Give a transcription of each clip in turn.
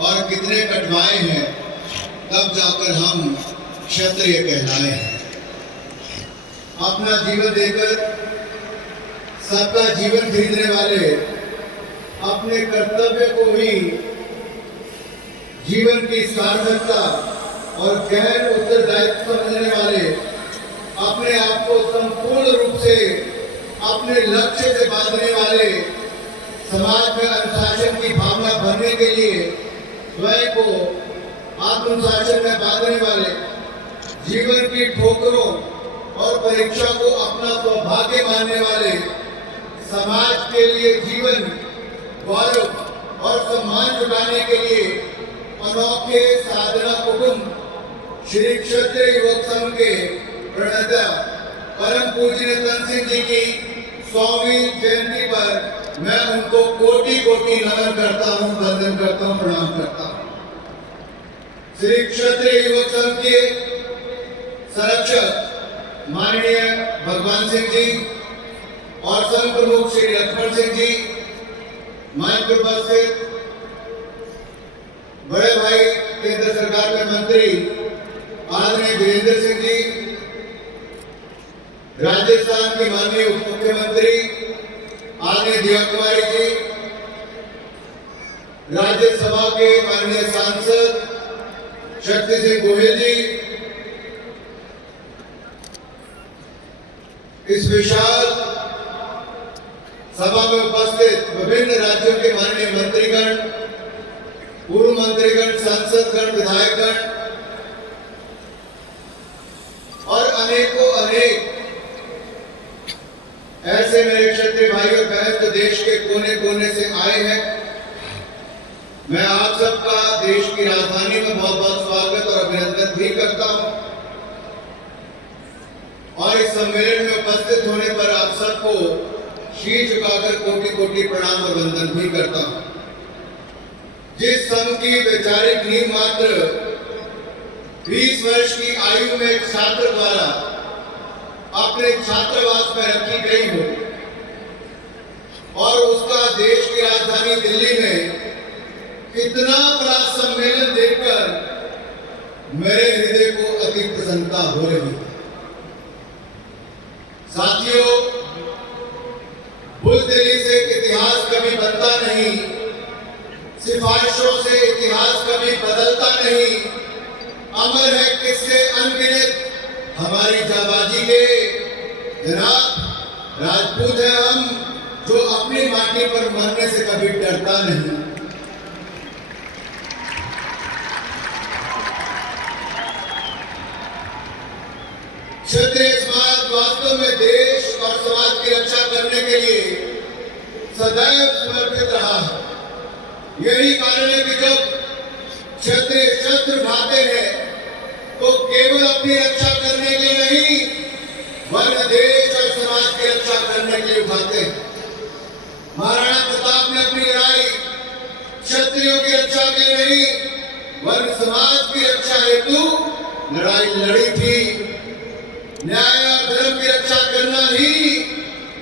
और कितने कटवाए हैं, तब जाकर हम क्षत्रिय कहलाए हैं। अपना जीवन देकर सबका जीवन खरीदने वाले, अपने कर्तव्य को ही जीवन की सार्थकता और गहन उत्तरदायित्व समझने वाले, अपने आप को संपूर्ण रूप से अपने लक्ष्य से बांधने वाले, समाज में अनुशासन की भावना भरने के लिए स्वयं को आत्मशासन में बांधने वाले, जीवन की ठोकरों और परीक्षा को अपना सौभाग्य मानने वाले, समाज के लिए जीवन, गौरव और सम्मान जुटाने के लिए अनोखे साधना कुटुंब श्री क्षत्रिय युवक संघ के प्रणेता परम पूज्य तन सिंह जी की 100वीं जयंती पर मैं उनको कोटि कोटि नमन करता हूं, वंदन करता हूं, प्रणाम करता हूं। श्री क्षत्रिय युवक संघ के संरक्षक माननीय भगवान सिंह जी और संघ प्रमुख श्री लक्ष्मण सिंह जी, मंच पर उपस्थित बड़े भाई केंद्र सरकार के मंत्री आदरणीय वीरेंद्र सिंह जी, राजस्थान के माननीय उप मुख्यमंत्री आदरणीय दिया कुमारी जी, राज्यसभा के माननीय सांसद शक्ति सिंह गोहिल जी, इस विशाल सभा में उपस्थित विभिन्न राज्यों के माननीय मंत्रीगण, पूर्व मंत्रीगण, सांसदगण, विधायकगण और अनेकों अनेक ऐसे मेरे क्षत्रिय भाई और बहन जो देश के कोने कोने से आए हैं, मैं आप सबका देश की राजधानी में बहुत बहुत स्वागत और अभिनंदन भी करता हूं और इस सम्मेलन में उपस्थित होने पर आप सबको शीश झुकाकर कोटि कोटि प्रणाम और वंदन भी करता हूं। जिस संघ की वैचारिक नींव मात्र 20 वर्ष की आयु में एक छात्र द्वारा अपने छात्रावास में रखी गई हो और उसका देश की राजधानी दिल्ली में इतना बड़ा सम्मेलन देखकर मेरे हृदय को अति प्रसन्नता हो रही है। साथियों, बुज़दिली से इतिहास कभी बनता नहीं, सिफारिशों से इतिहास कभी बदलता नहीं। अमर है किससे अनगिनत हमारी जाबाजी के, जनाब राजपूत है हम, जो अपनी माटी पर मरने से कभी डरता नहीं। क्षत्रिय समाज वास्तव में देश और समाज की रक्षा करने के लिए सदैव समर्पित रहा है। यही कारण है कि जब क्षत्रिय शस्त्र उठाते हैं तो केवल अपनी रक्षा करने के लिए नहीं, वरन देश और समाज की रक्षा करने के लिए उठाते हैं। महाराणा प्रताप ने अपनी लड़ाई क्षत्रियों की रक्षा के लिए नहीं, वरन समाज की रक्षा हेतु लड़ाई लड़ी थी। न्याय और धर्म की रक्षा करना ही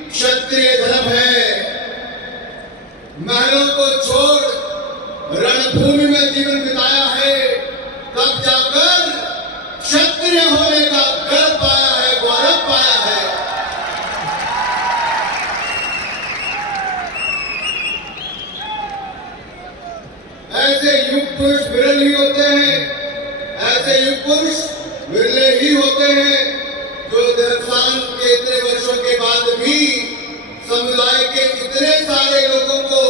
क्षत्रिय धर्म है। महलों को छोड़ रणभूमि में जीवन बिताया है, तब जाकर क्षत्रिय होने का गर्व पाया है, गौरव पाया है। ऐसे युग पुरुष विरल ही होते हैं, ऐसे युग पुरुष विरले ही होते हैं जो देवसान के इतने वर्षों के बाद भी समुदाय के इतने सारे लोगों को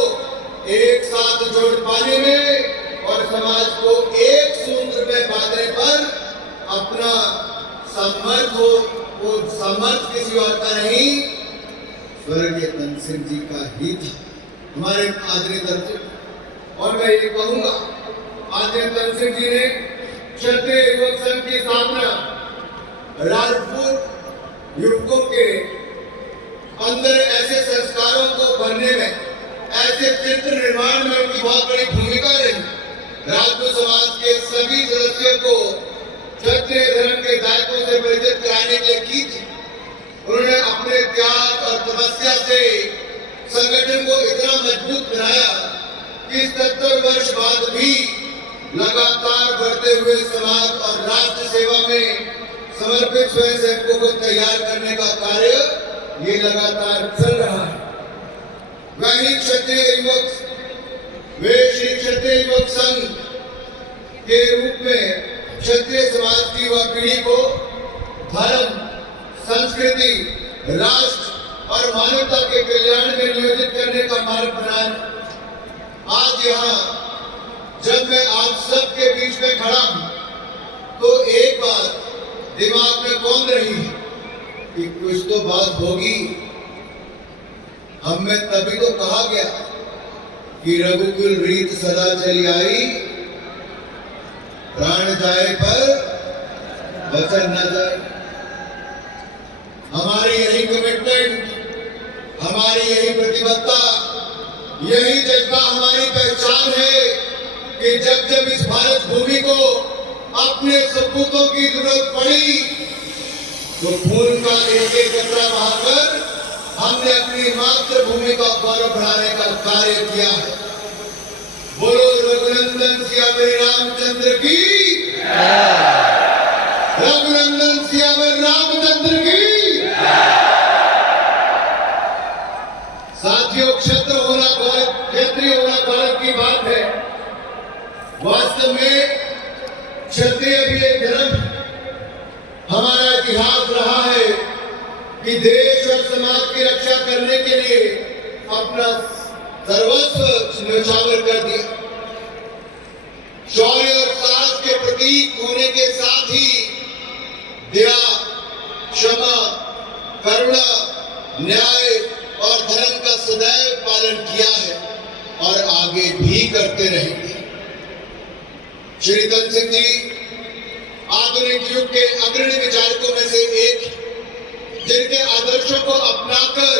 एक साथ जोड़ पाने में और समाज को एक सूत्र में बांधने पर अपना समर्थ हो। वो समर्थ किसी और का नहीं, स्वर्गीय तन सिंह जी का ही था, हमारे आदरणीय तन सिंह। और मैं ये कहूंगा, आदरणीय तन सिंह जी ने क्षत्रिय युवक संघ की स्थापना राजपूत युवकों के अंदर ऐसे संस्कारों को भरने में, ऐसे चित्र निर्माण में उनकी बहुत बड़ी भूमिका रही। राजपूत समाज के सभी सदस्यों को क्षत्रिय धर्म के दायित्वों से परिचित कराने के लिए की थी। उन्होंने अपने त्याग और तपस्या से संगठन को इतना मजबूत बनाया कि 70 वर्ष बाद भी बढ़ते हुए समाज और राष्ट्र सेवा में समर्पित स्वयंसेवकों को तैयार करने का कार्य ये लगातार चल रहा है। वही क्षत्रिय युवक वे श्री क्षत्रिय युवक संघ के रूप में क्षत्रिय समाज की युवा पीढ़ी को धर्म, संस्कृति, राष्ट्र और मानवता के कल्याण में नियोजित करने का मार्ग बनाए। आज यहाँ जब मैं आप सबके बीच में खड़ा हूं तो एक बात दिमाग में कौन रही है कि कुछ तो बात होगी। हम में तभी तो कहा गया कि रघुकुल रीत सदा चली आई, प्राण जाए पर वचन न जाए। हमारी यही कमिटमेंट, हमारी यही प्रतिबद्धता, यही जज्बा हमारी पहचान है कि जब जब इस भारत भूमि को अपने सपूतों की जरूरत पड़ी तो खून का एक एक कतरा बहाकर हमने अपनी मातृभूमि का गौरव बढ़ाने का कार्य किया है। बोलो रघुनंदन सियावर रामचंद्र की, रघुनंदन सियावर रामचंद्र की। साथियों, क्षत्रिय होना गौरव की बात है। वास्तव में क्षत्रिय भी एक धर्म है। हमारा इतिहास रहा है कि देश और समाज की रक्षा करने के लिए अपना सर्वस्व न्यौछावर कर दिया। शौर्य और साहस के प्रतीक होने के साथ ही दया, क्षमा, करुणा, न्याय और धर्म का सदैव पालन किया है और आगे भी करते रहेंगे। श्री धन सिंह जी आधुनिक युग के अग्रणी विचारकों में से एक, जिनके आदर्शों को अपनाकर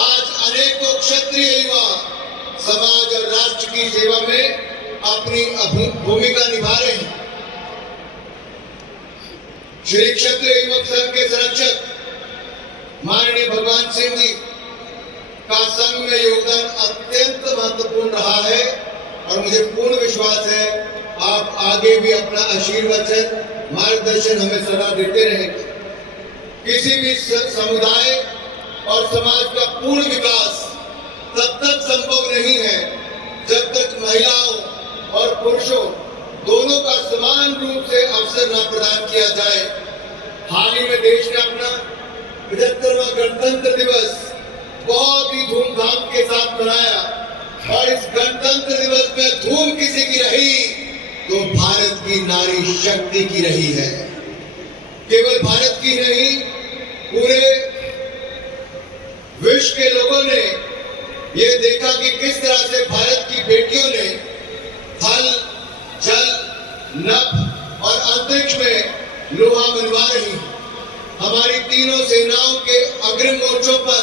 आज अनेकों क्षत्रिय युवा समाज और राष्ट्र की सेवा में अपनी भूमिका निभा रहे हैं। श्री क्षत्रिय युवक संघ के संरक्षक माननीय भगवान सिंह जी का संघ में योगदान अत्यंत महत्वपूर्ण रहा है और मुझे पूर्ण विश्वास है आप आगे भी अपना आशीर्वचन, मार्गदर्शन हमें सदा देते रहेंगे। किसी भी समुदाय और समाज का पूर्ण विकास तब तक संभव नहीं है जब तक महिलाओं और पुरुषों दोनों का समान रूप से अवसर न प्रदान किया जाए। हाल ही में देश ने अपना 75वां गणतंत्र दिवस बहुत ही धूमधाम के साथ मनाया और इस गणतंत्र दिवस में धूम किसी की रही तो भारत की नारी शक्ति की रही है। केवल भारत की नहीं, पूरे विश्व के लोगों ने ये देखा कि किस तरह से भारत की बेटियों ने थल, जल, नभ और अंतरिक्ष में लोहा मनवा रही। हमारी तीनों सेनाओं के अग्रिम मोर्चों पर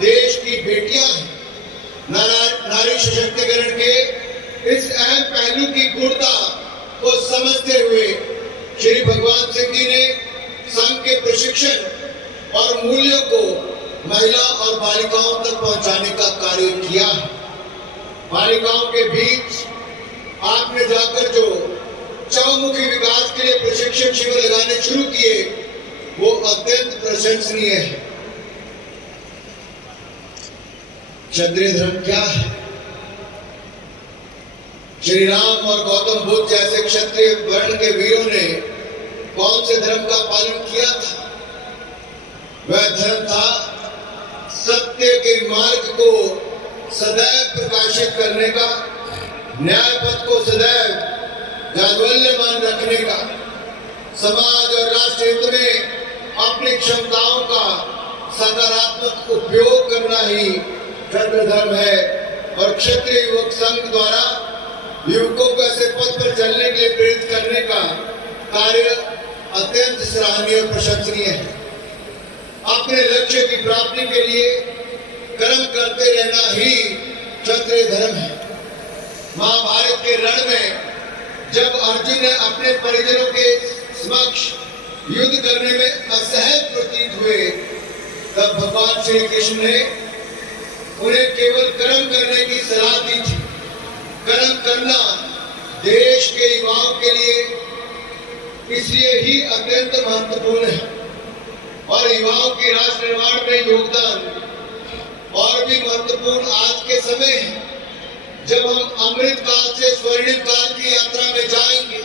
देश की बेटियां हैं। नारी सशक्तिकरण के इस अहम पहलू की गुणता को समझते हुए श्री भगवान सिंह जी ने संघ के प्रशिक्षण और मूल्यों को महिला और बालिकाओं तक पहुंचाने का कार्य किया है। बालिकाओं के बीच आपने जाकर जो चौमुखी विकास के लिए प्रशिक्षण शिविर लगाने शुरू किए वो अत्यंत प्रशंसनीय है। क्षत्रिय धर्म क्या है? श्री राम और गौतम बुद्ध जैसे क्षत्रिय वर्ण के वीरों ने कौन से धर्म का पालन किया था? वह धर्म था सत्य के मार्ग को सदैव प्रकाशित करने का, न्याय पथ को सदैव जाज्वल्यमान रखने का, समाज और राष्ट्र हित में अपनी क्षमताओं का सकारात्मक उपयोग करना ही क्षत्रिय धर्म है। और क्षत्रिय युवक संघ द्वारा युवकों को ऐसे पथ पर चलने के लिए प्रेरित करने का कार्य अत्यंत सराहनीय और प्रशंसनीय है। अपने लक्ष्य की प्राप्ति के लिए कर्म करते रहना ही क्षत्रिय धर्म है। महाभारत के रण में जब अर्जुन ने अपने परिजनों के समक्ष युद्ध करने में असहज प्रतीत हुए तब भगवान श्री कृष्ण ने उन्हें केवल कर्म करने की सलाह दी थी। कर्म करना देश के युवाओं के लिए इसलिए ही अत्यंत महत्वपूर्ण है और युवाओं की राष्ट्र निर्माण में योगदान और भी महत्वपूर्ण आज के समय है जब हम अमृत काल से स्वर्णिम काल की यात्रा में जाएंगे।